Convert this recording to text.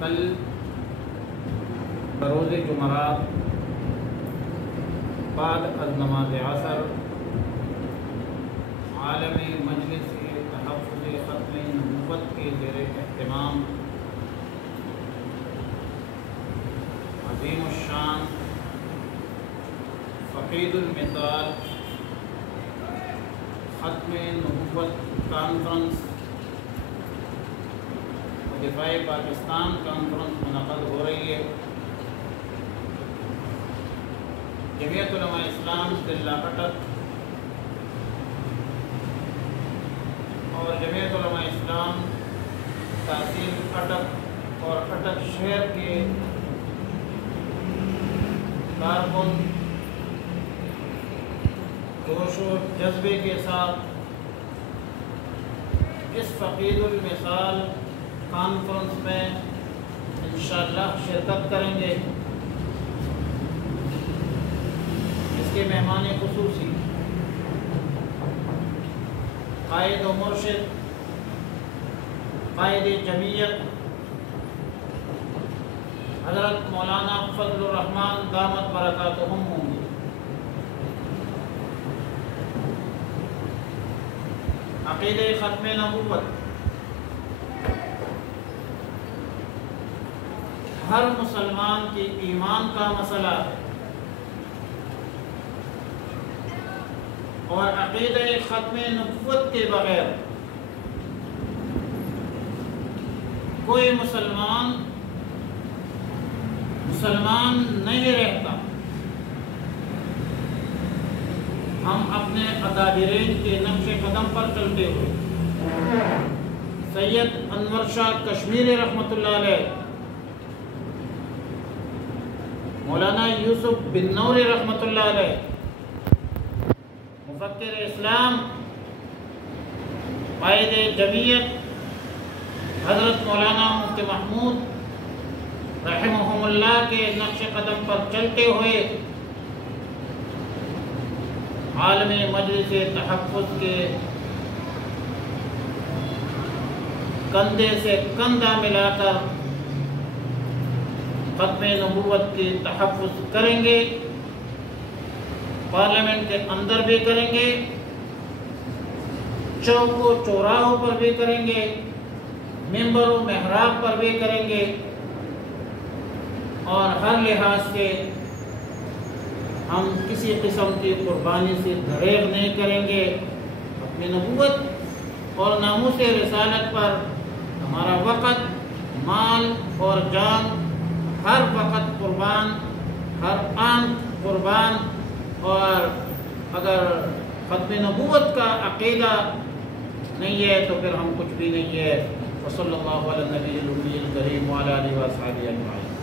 کل بروز جمعرات بعد از نماز عصر عالم مجلس تحفظ ختم نبوت کے زیر اہتمام عظیم الشان فقید المثال ختم نبوت کانفرنس دفاع پاکستان کانفرنس منعقد ہو رہی ہے۔ جمعیت علماء اسلام ضلع اٹک اور جمعیت علماء اسلام تحصیل اٹک اور اٹک شہر کے کارکن جوش و جذبے کے ساتھ اس فقید المثال کانفرنس میں انشاءاللہ شرکت کریں گے۔ اس کے مہمان خصوصی قائد و مرشد قائد جمعیت حضرت مولانا فضل الرحمان دامت برکاتہم ہوں گے۔ عقیدہ ختم نبوت ہر مسلمان کی ایمان کا مسئلہ ہے، اور عقیدہ ختم نبوت کے بغیر کوئی مسلمان نہیں رہتا۔ ہم اپنے اکابرین کے نقش قدم پر چلتے ہوئے سید انور شاہ کشمیری رحمۃ اللہ علیہ، مولانا یوسف بن نوری رحمۃ اللہ علیہ، مفکر اسلام قائد جمعیت حضرت مولانا مفتی محمود رحمہم اللہ کے نقش قدم پر چلتے ہوئے عالم مجلس تحفظ کے کندھے سے کندھا ملا کر ختم نبوت کی تحفظ کریں گے۔ پارلیمنٹ کے اندر بھی کریں گے، چوک و چوراہوں پر بھی کریں گے، ممبر و محراب پر بھی کریں گے، اور ہر لحاظ سے ہم کسی قسم کی قربانی سے دریغ نہیں کریں گے۔ اپنی نبوت اور ناموس رسالت پر ہمارا وقت، مال اور جان ہر وقت قربان، ہر آنکھ قربان، اور اگر ختم نبوت کا عقیدہ نہیں ہے تو پھر ہم کچھ بھی نہیں ہے۔ وصلی اللہ علی النبی الامی الکریم وعلی آلہ وصحبہ اجمعین۔